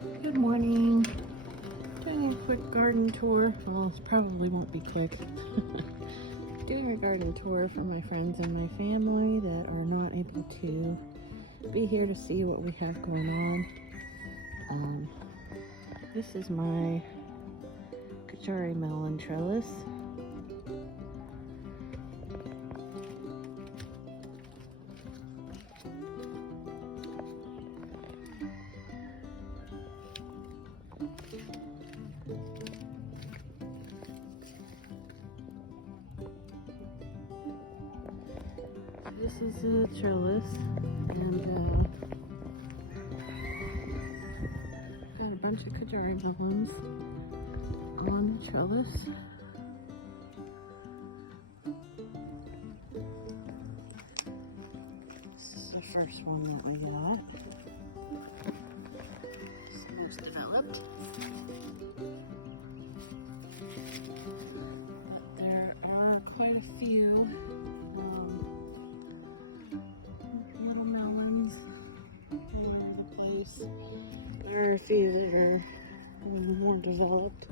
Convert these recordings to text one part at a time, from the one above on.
Good morning. Doing a quick garden tour. Well, it probably won't be quick. Doing a garden tour for my friends and my family that are not able to be here to see what we have going on. This is my Cajari melon trellis. This is a trellis, and got a bunch of Cajari melons on the trellis. This is the first one that we got. It's the most developed. But there are quite a few little melons all over the place. There are a few that are more developed.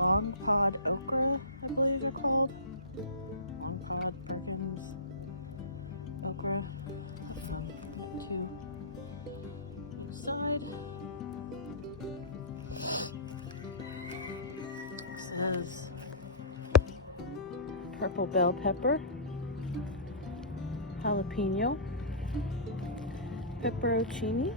Long pod okra, I believe they're called. Long pod Perkins okra. To side. It says purple bell pepper, jalapeno, pepperoncini.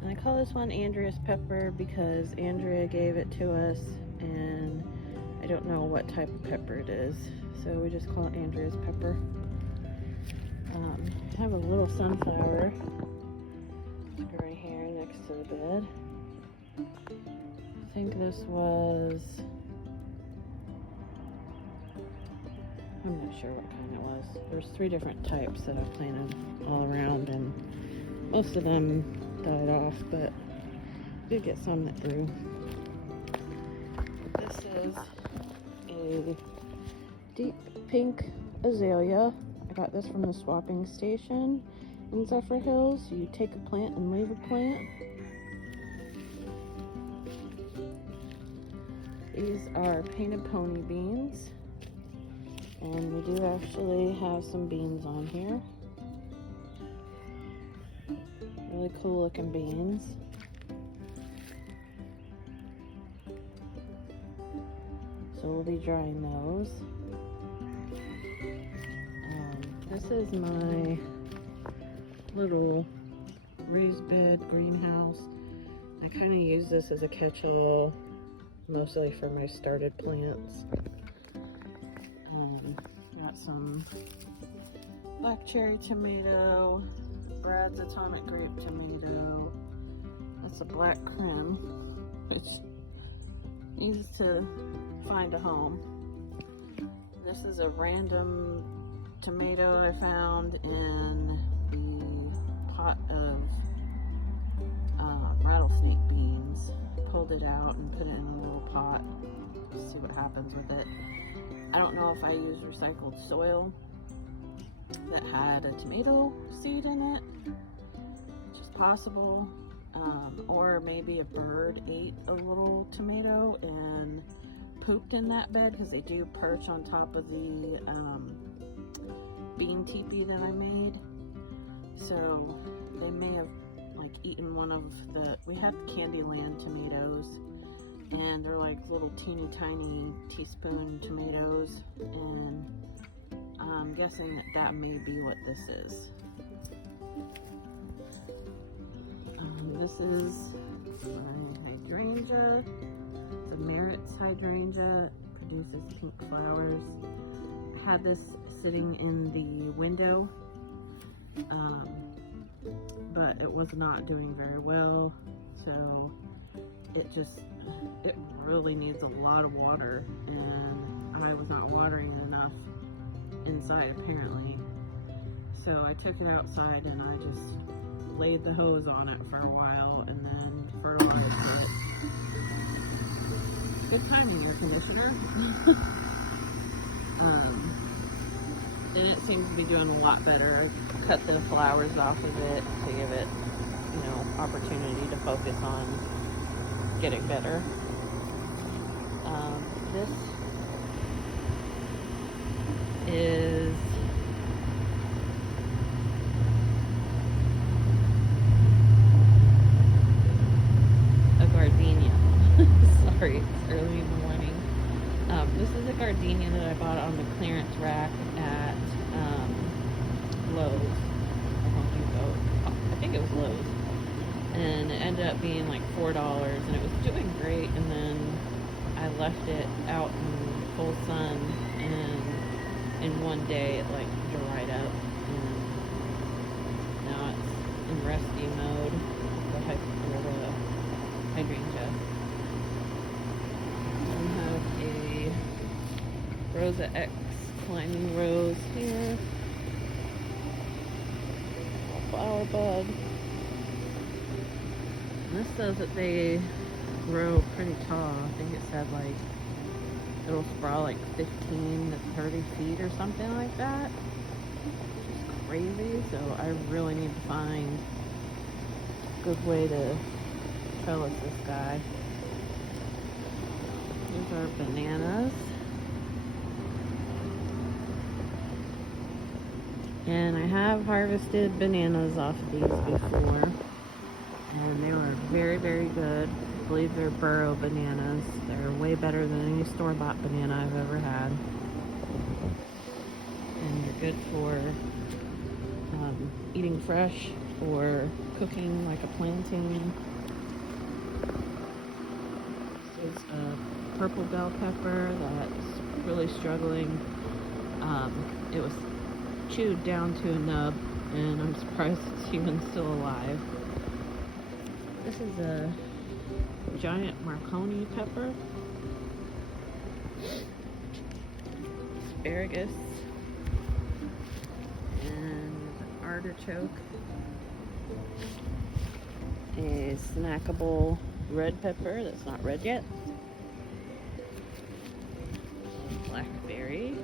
And I call this one Andrea's pepper because Andrea gave it to us and I don't know what type of pepper it is. So we just call it Andrea's pepper. I have a little sunflower right here next to the bed. I think this was, I'm not sure what kind it was. There's 3 different types that I planted all around and most of them died off, but I did get some that grew. This is a deep pink azalea. I got this from the swapping station in Zephyr Hills. You take a plant and leave a plant. These are painted pony beans, and we do actually have some beans on here. Really cool looking beans. So we'll be drying those. This is my little raised bed greenhouse. I kind of use this as a catch-all, mostly for my started plants. Got some black cherry tomato, Brad's atomic grape tomato. That's a black creme, which needs to find a home. This is a random tomato I found in the pot of rattlesnake beans. Pulled it out and put it in a little pot. See what happens with it. I don't know if I used recycled soil that had a tomato seed in it, which is possible, or maybe a bird ate a little tomato and pooped in that bed, because they do perch on top of the bean teepee that I made. So they may have like eaten one of the, we have Candyland tomatoes, and they're like little teeny tiny teaspoon tomatoes, and I'm guessing that that may be what this is. This is my hydrangea. It's a Merritt's hydrangea. It produces pink flowers. I had this sitting in the window but it was not doing very well, so it really needs a lot of water, and I was not watering it enough inside apparently. So I took it outside and I just laid the hose on it for a while and then fertilized it. Good timing, air conditioner. And it seems to be doing a lot better. I cut the flowers off of it to give it, opportunity to focus on getting better. This is a Gardenia. Sorry, it's early in the morning. This is a Gardenia that I bought on the clearance rack at Lowe's. I think it was Lowe's. And it ended up being like $4, and it was doing great, and then I left it out in full sun, and in one day it like dried up, and now it's in rescue mode, the hydrangea. We have a Rosa X climbing rose here, a flower bud. This says that they grow pretty tall. I think it said like it'll sprawl like 15 to 30 feet or something like that. It's crazy. So I really need to find a good way to trellis this guy. These are bananas. And I have harvested bananas off of these before. And they were very, very good. I believe they're burro bananas. They're way better than any store-bought banana I've ever had. And they're good for eating fresh or cooking like a plantain. This is a purple bell pepper that's really struggling. It was chewed down to a nub, and I'm surprised it's even still alive. This is a giant Marconi pepper, asparagus, and artichoke, a snackable red pepper that's not red yet, blackberry.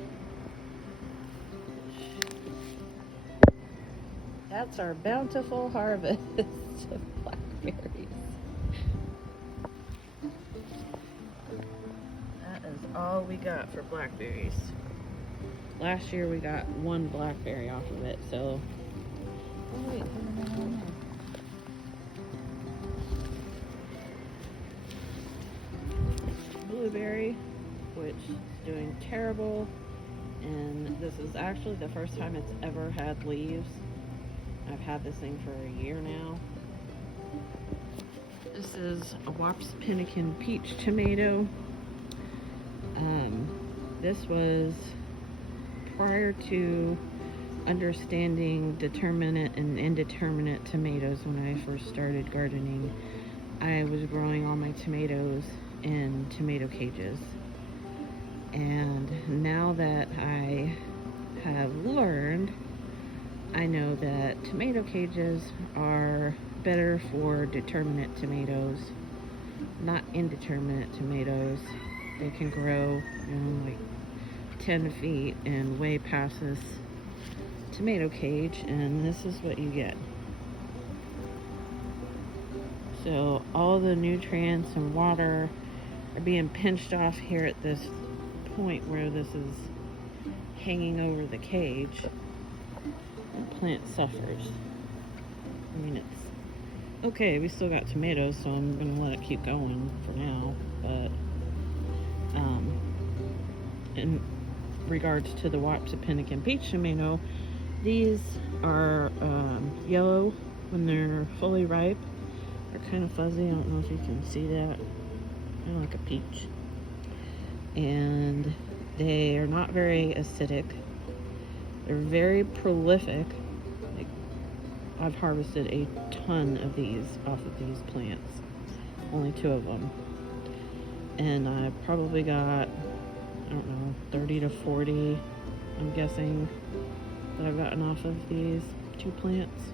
That's our bountiful harvest of blackberries. That is all we got for blackberries. Last year we got one blackberry off of it, so. Oh, wait, blueberry, which is doing terrible, and this is actually the first time it's ever had leaves. I've had this thing for a year now. This is a Wapsipinicon peach tomato. This was prior to understanding determinate and indeterminate tomatoes. When I first started gardening, I was growing all my tomatoes in tomato cages. And now that I have learned, I know that tomato cages are better for determinate tomatoes, not indeterminate tomatoes. They can grow, like 10 feet and way past this tomato cage, and this is what you get. So all the nutrients and water are being pinched off here at this point where this is hanging over the cage. The plant suffers. I mean, it's okay, we still got tomatoes, so I'm gonna let it keep going for now, but in regards to the Wapsipinicon peach tomato, these are yellow when they're fully ripe. They're kind of fuzzy. I don't know if you can see that. Kind of like a peach. And they are not very acidic. They're very prolific. Like I've harvested a ton of these off of these plants. Only 2 of them. And I probably got, I don't know, 30 to 40, I'm guessing, that I've gotten off of these 2 plants.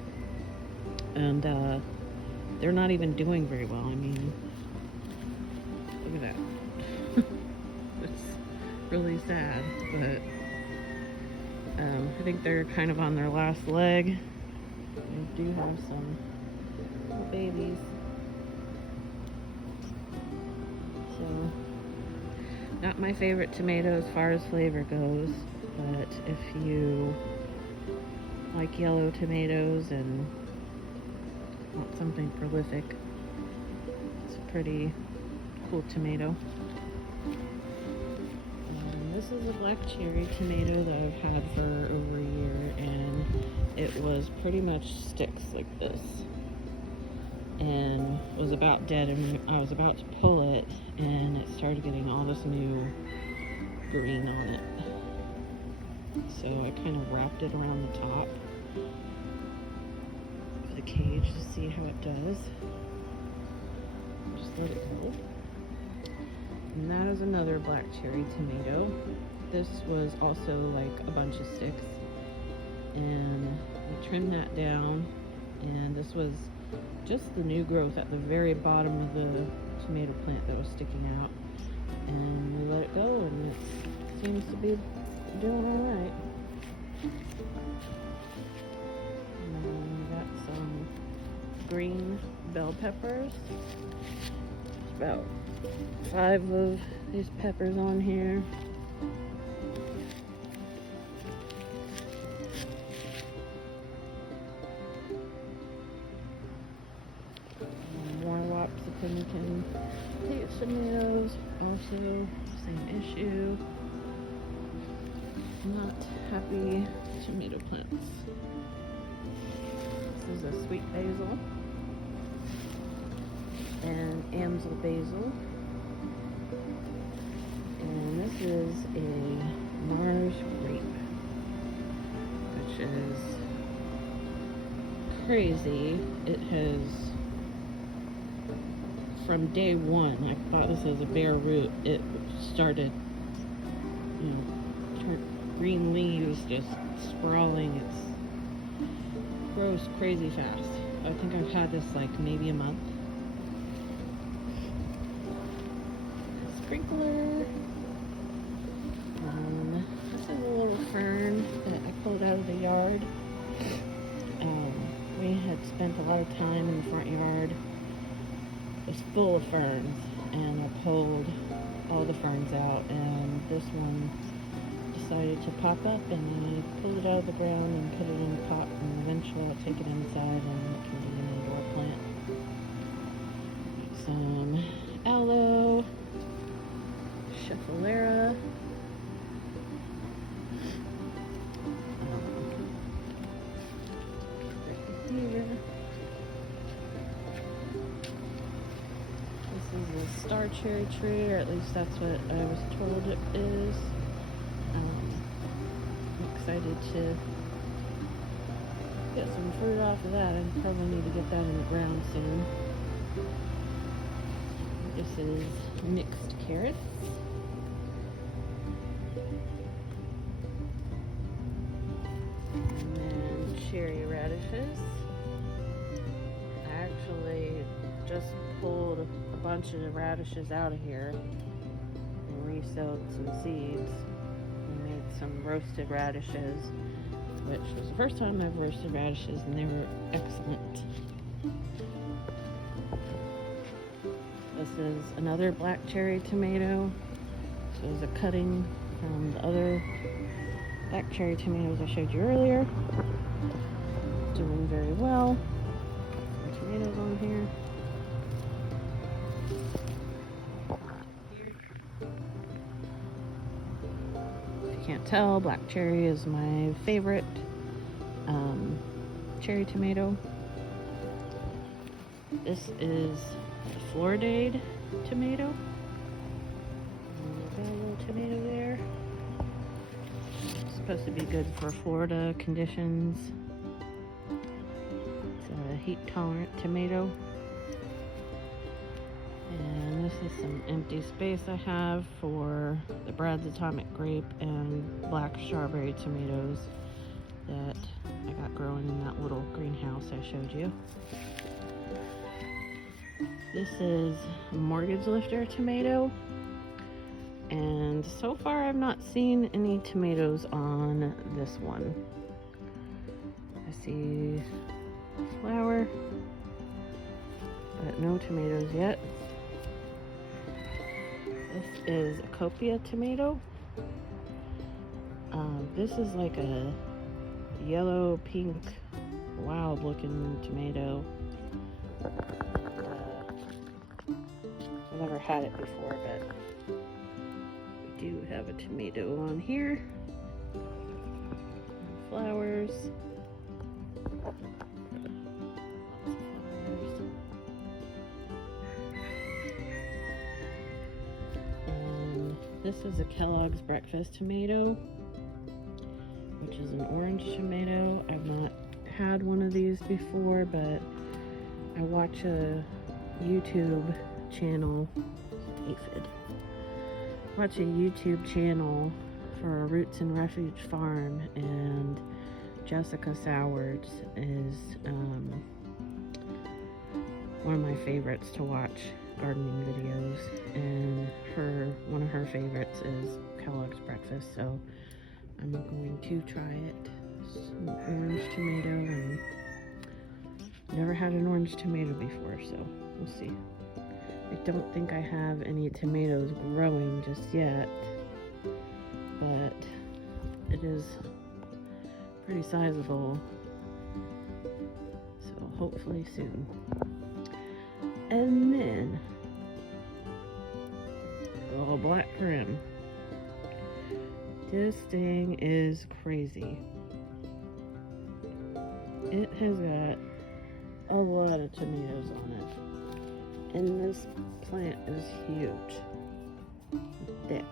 And they're not even doing very well. I mean, look at that. It's really sad, but I think they're kind of on their last leg. They do have some little babies. So, not my favorite tomato as far as flavor goes, but if you like yellow tomatoes and want something prolific, it's a pretty cool tomato. This is a black cherry tomato that I've had for over a year, and it was pretty much sticks like this and was about dead, and I was about to pull it and it started getting all this new green on it. So I kind of wrapped it around the top of the cage to see how it does. Just let it go. And that is another black cherry tomato. This was also like a bunch of sticks, and I trimmed that down, and this was just the new growth at the very bottom of the tomato plant that was sticking out, and we let it go, and it seems to be doing all right. And then we got some green bell peppers. There's about 5 of these peppers on here. More lots of Clementine tomatoes, also same issue. Not happy tomato plants. This is a sweet basil and Amsel basil. And this is a Mars grape, which is crazy. It has, from day one, I thought this was a bare root. It started, green leaves just sprawling. It grows crazy fast. I think I've had this like maybe a month. Sprinkler. This is a little fern that I pulled out of the yard. We had spent a lot of time in the front yard. It was full of ferns, and I pulled all the ferns out, and this one decided to pop up, and I pulled it out of the ground and put it in a pot, and eventually I'll take it inside and it can be an indoor plant. Some aloe, Schefflera, here. This is a star cherry tree, or at least that's what I was told it is. I'm excited to get some fruit off of that. I probably need to get that in the ground soon. This is mixed carrots. And then cherry radishes. I actually just pulled a bunch of the radishes out of here and resowed some seeds. I made some roasted radishes, which was the first time I've roasted radishes, and they were excellent. This is another black cherry tomato. This was a cutting from the other black cherry tomatoes I showed you earlier. Doing very well. Some tomatoes on here. If you can't tell, black cherry is my favorite cherry tomato. This is a Floridade tomato. Got a little tomato there. It's supposed to be good for Florida conditions. a heat-tolerant tomato. And this is some empty space I have for the Brad's Atomic Grape and black strawberry tomatoes that I got growing in that little greenhouse I showed you. This is a mortgage lifter tomato, and so far I've not seen any tomatoes on this one. I see flower, but no tomatoes yet. This is a copia tomato. This is like a yellow, pink, wild looking tomato. I've never had it before, but we do have a tomato on here. Flowers. And this is a Kellogg's breakfast tomato, which is an orange tomato. I've not had one of these before, but I watch a YouTube channel, watch a YouTube channel for a Roots and Refuge farm, and Jessica Sowards is one of my favorites to watch gardening videos, and one of her favorites is Kellogg's breakfast, so I'm going to try it. Some orange tomato, and never had an orange tomato before, so we'll see. I don't think I have any tomatoes growing just yet, but it is pretty sizable, so hopefully soon. And then, oh, black creme. This thing is crazy. It has got a lot of tomatoes on it, and this plant is huge, thick.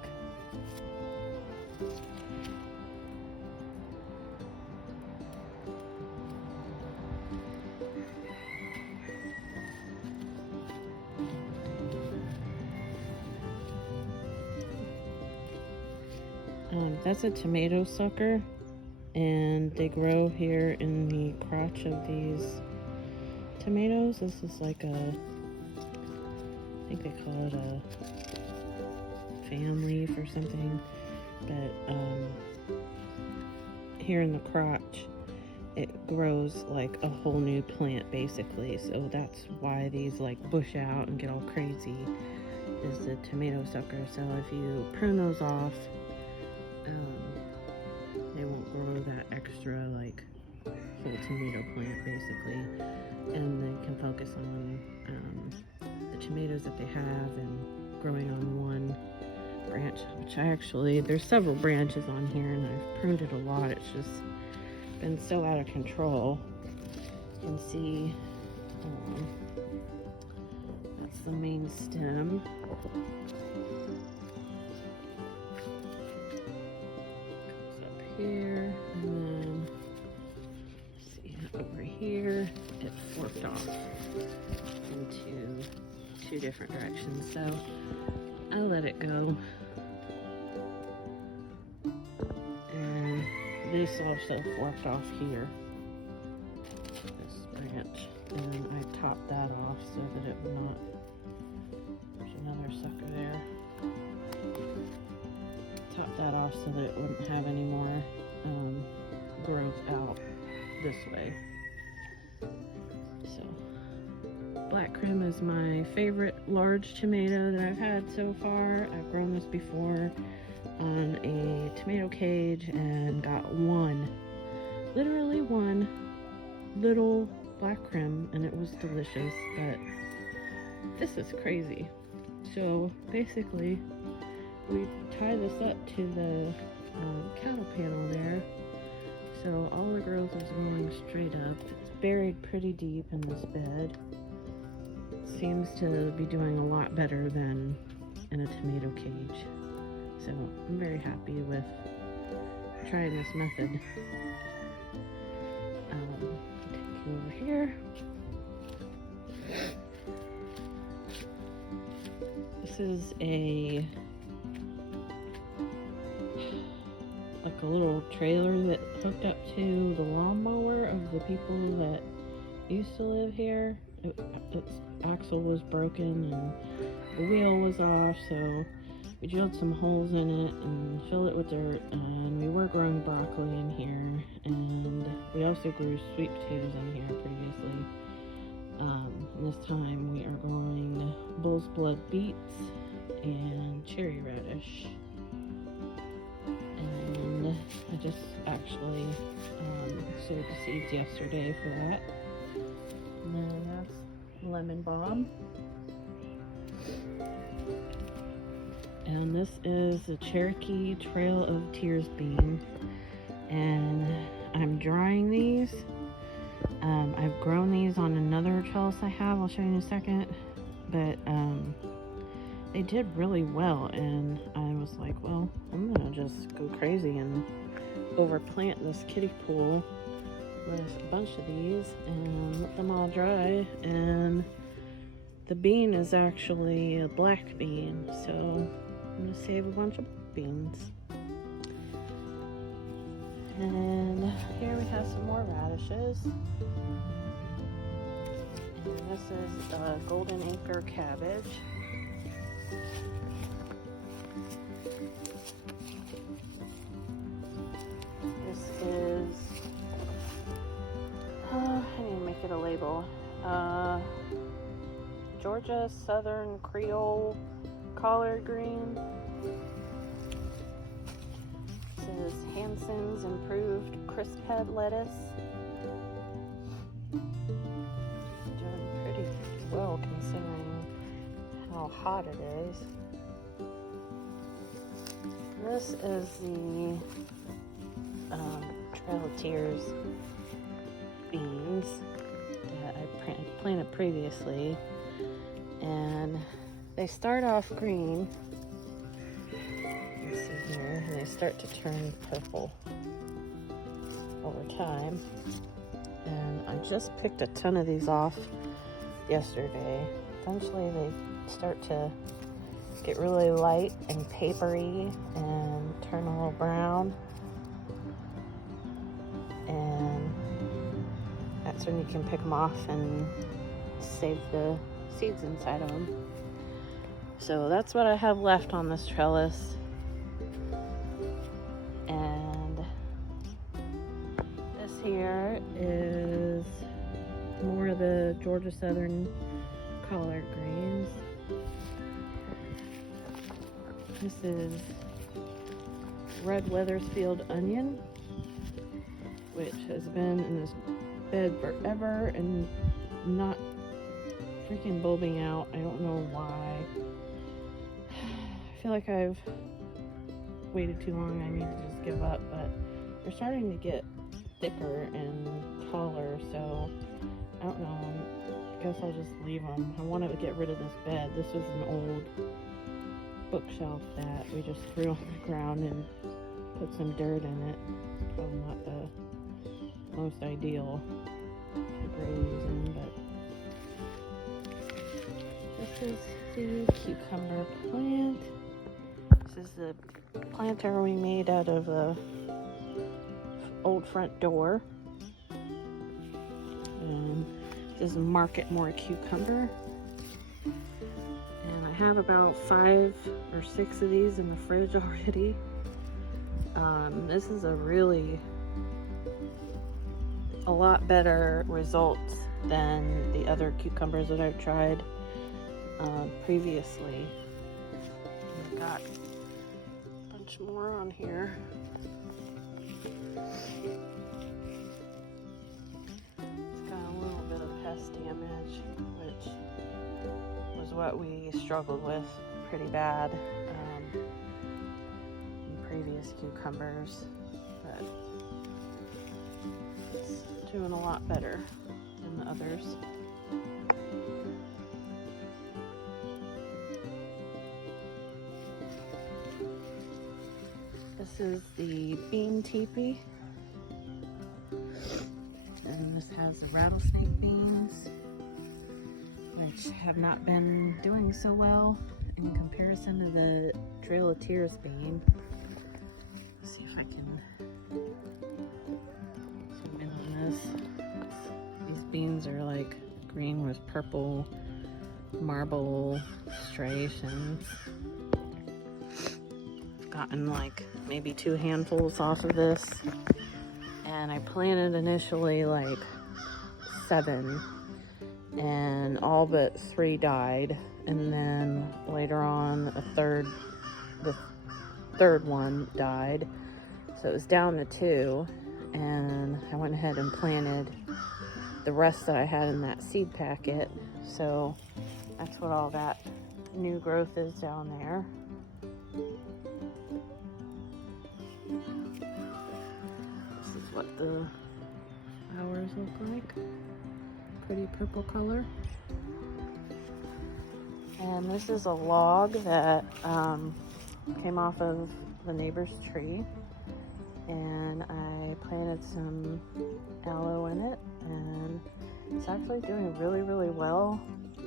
That's a tomato sucker, and they grow here in the crotch of these tomatoes. This is like I think they call it a fan leaf or something, but here in the crotch it grows like a whole new plant basically, so that's why these like bush out and get all crazy, is the tomato sucker. So if you prune those off, they won't grow that extra like whole tomato plant basically, and they can focus on the tomatoes that they have and growing on one branch, which there's several branches on here, and I've pruned it a lot. It's just been so out of control. You can see that's the main stem. Here, and then see over here it forked off into two different directions, so I'll let it go. And this also forked off here, this branch, and I topped that off so that it would not, there's another sucker there. Top that off so that it wouldn't have any more growth out this way. So, black creme is my favorite large tomato that I've had so far. I've grown this before on a tomato cage and got literally one little black creme, and it was delicious, but this is crazy. So basically, we tie this up to the cattle panel there, so all the growth is going straight up. It's buried pretty deep in this bed. It seems to be doing a lot better than in a tomato cage, so I'm very happy with trying this method. Take you over here. this is like a little trailer that hooked up to the lawnmower of the people that used to live here. Its axle was broken and the wheel was off, so we drilled some holes in it and filled it with dirt, and we were growing broccoli in here, and we also grew sweet potatoes in here previously. This time we are growing bull's blood beets and cherry radish. And I just actually sowed the seeds yesterday for that. And then that's lemon balm. And this is the Cherokee Trail of Tears bean. And I'm drying these. I've grown these on another trellis I have. I'll show you in a second. But they did really well. And I was like, well, I'm going to just go crazy and overplant this kiddie pool with a bunch of these and let them all dry. And the bean is actually a black bean, so I'm going to save a bunch of beans. And here we have some more radishes. And this is golden acre cabbage. This is, I need to make it a label. Georgia Southern Creole collard green. This is Hanson's improved crisp head lettuce. Doing pretty well considering how hot it is. This is the Trail of Tears beans that I planted previously. And they start off green, you see here, and they start to turn purple over time. And I just picked a ton of these off yesterday. Eventually they start to get really light and papery and turn a little brown. And that's when you can pick them off and save the seeds inside of them. So that's what I have left on this trellis. And this here is more of the Georgia Southern collard greens. This is red Weathersfield onion, which has been in this bed forever and not freaking bulbing out. I don't know why. I feel like I've waited too long. I need to just give up, but they're starting to get thicker and taller, so I don't know. I guess I'll just leave them. I want to get rid of this bed. This was an old bookshelf that we just threw on the ground and put some dirt in it. It's probably not the most ideal to grow these in, but this is the cucumber plant. This is the planter we made out of the old front door. And this is Market More cucumber. And I have about 5 or 6 of these in the fridge already. This is a lot better results than the other cucumbers that I've tried previously. I've got a bunch more on here. It's got a little bit of pest damage, which was what we struggled with pretty bad in previous cucumbers, but it's doing a lot better than the others. This is the bean teepee, and this has the rattlesnake beans, which have not been doing so well in comparison to the Trail of Tears bean. Let's see if I can zoom in on this. These beans are like green with purple marble striations. I've gotten like maybe 2 handfuls off of this, and I planted initially like 7, and all but 3 died, and then later on the third one died, so it was down to 2, and I went ahead and planted the rest that I had in that seed packet. So that's what all that new growth is down there. This is what the flowers look like. Pretty purple color. And this is a log that came off of the neighbor's tree, and I planted some aloe in it, and it's actually doing really, really well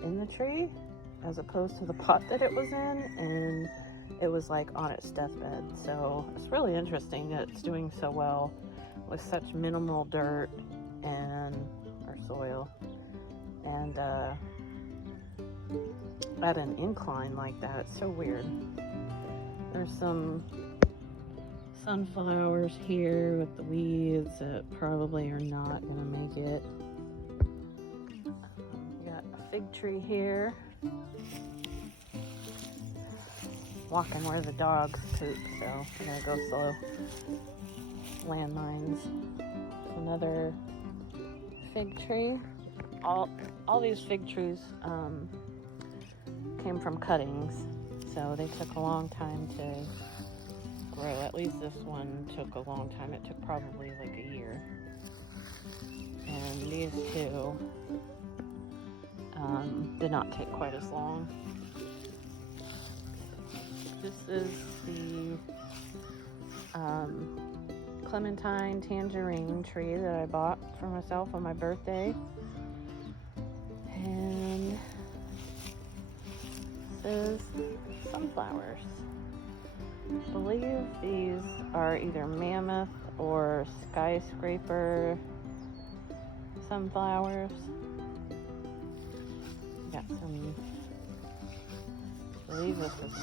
in the tree as opposed to the pot that it was in, and it was like on its deathbed. So it's really interesting that it's doing so well with such minimal dirt or soil, and at an incline like that. It's so weird. There's some sunflowers here with the weeds that probably are not gonna make it. We got a fig tree here. Walking where the dogs poop, so I'm gonna go slow. Landmines. Another fig tree. All these fig trees came from cuttings, so they took a long time to grow. At least this one took a long time. It took probably like a year. And these 2 did not take quite as long. This is the Clementine Tangerine tree that I bought for myself on my birthday. And this is sunflowers. I believe these are either mammoth or skyscraper sunflowers. Got some, I believe this is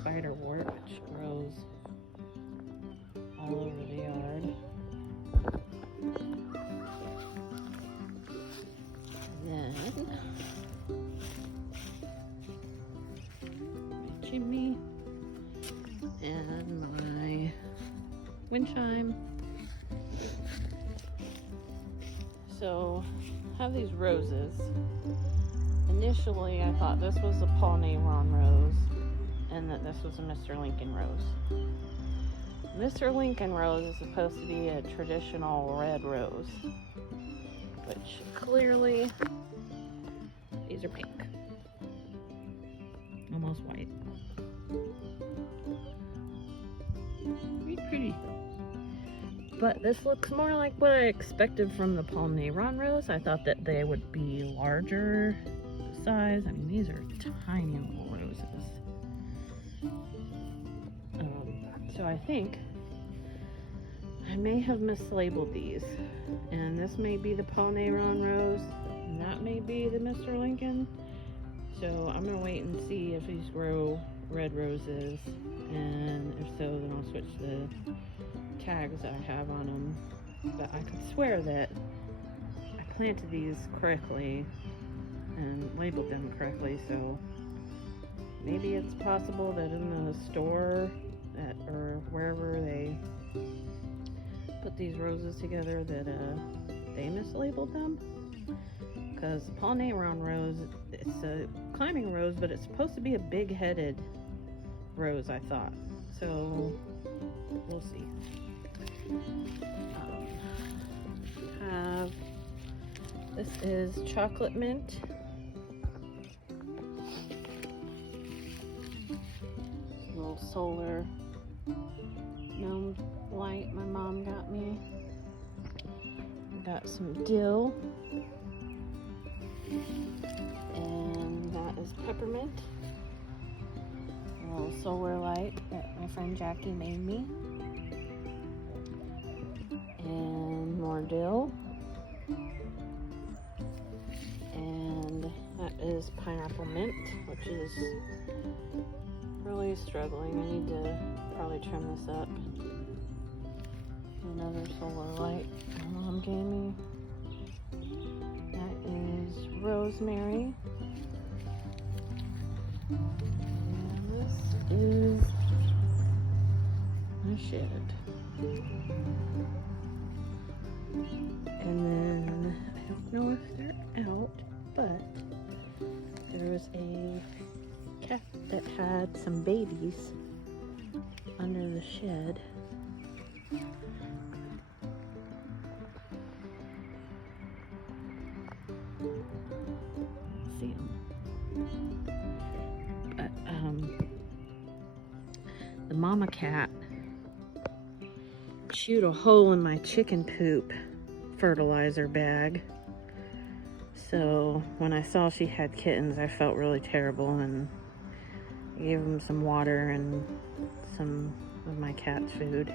spiderwort, which grows all over the yard. And then my chimney and my wind chime. So I have these roses. Initially I thought this was a Paul Neyron rose and that this was a Mr. Lincoln rose. Mr. Lincoln rose is supposed to be a traditional red rose, which clearly these are pink. Almost white. Pretty. But this looks more like what I expected from the Paul Neyron rose. I thought that they would be larger size. I mean, these are tiny little roses. So I think I may have mislabeled these. And this may be the Paul Neyron rose, and that may be the Mr. Lincoln. So I'm gonna wait and see if these grow red roses, and if so, then I'll switch the tags that I have on them. But I could swear that I planted these correctly and labeled them correctly, so maybe it's possible that in the store or wherever they put these roses together that they mislabeled them. Because the Paul Neyron rose, it's a climbing rose, but it's supposed to be a big-headed rose, I thought. So we'll see. This is chocolate mint. A little solar gnome light my mom got me. Got some dill. And that is peppermint. A little solar light that my friend Jackie made me. And more dill. And that is pineapple mint, which is really struggling. I need to probably trim this up. Another solar light my mom gave me. That is rosemary. And this is a shed. And then I don't know if they're out, but there was a cat that had some babies under the shed. See them. But the mama cat chewed a hole in my chicken poop fertilizer bag. So when I saw she had kittens, I felt really terrible and I gave them some water and some of my cat's food.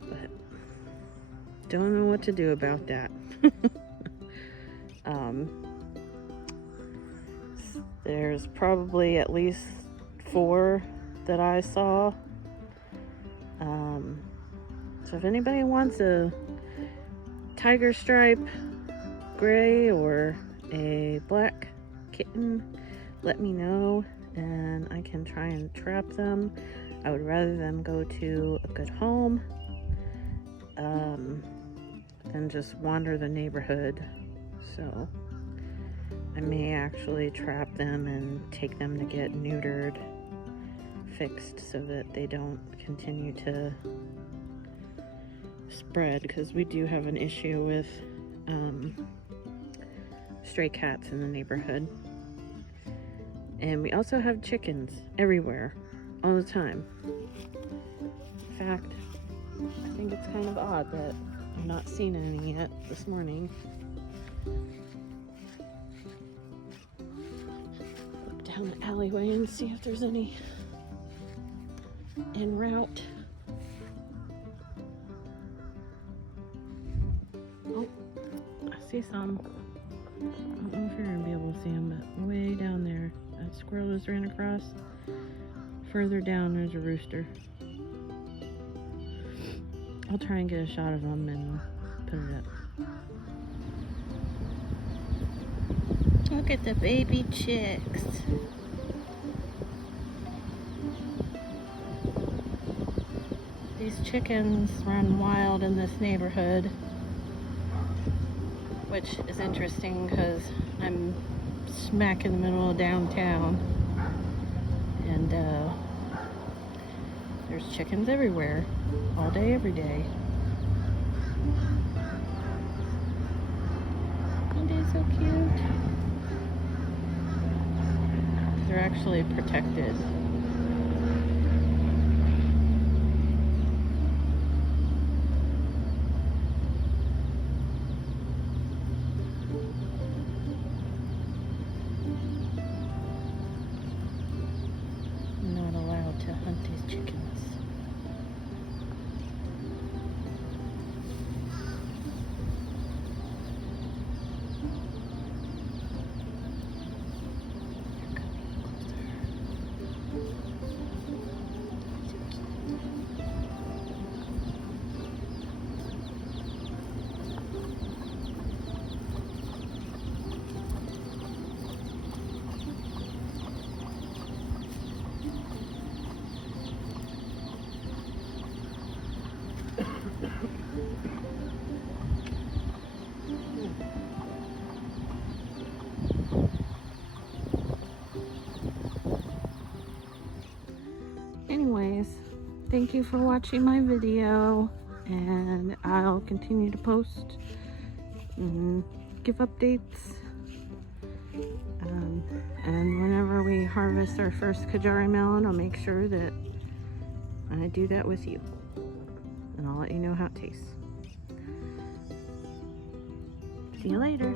But don't know what to do about that. There's probably at least 4 that I saw. So if anybody wants a tiger stripe gray or a black kitten, let me know and I can try and trap them. I would rather them go to a good home than just wander the neighborhood. So I may actually trap them and take them to get neutered, fixed, so that they don't continue to spread, because we do have an issue with stray cats in the neighborhood. And we also have chickens everywhere, all the time. In fact, I think it's kind of odd that I'm not seeing any yet this morning. Look down the alleyway and see if there's any en route. Oh, I see some. I don't know if you're gonna be able to see them, but way down there, that squirrel just ran across. Further down, there's a rooster. I'll try and get a shot of them and put it up. Look at the baby chicks. These chickens run wild in this neighborhood, which is interesting because I'm smack in the middle of downtown, and there's chickens everywhere, all day, every day. Aren't they so cute? They're actually protected. To hunt these chickens. Anyways, thank you for watching my video, and I'll continue to post and give updates. And whenever we harvest our first Kajari melon, I'll make sure that I do that with you, and I'll let you know how it tastes. See you later.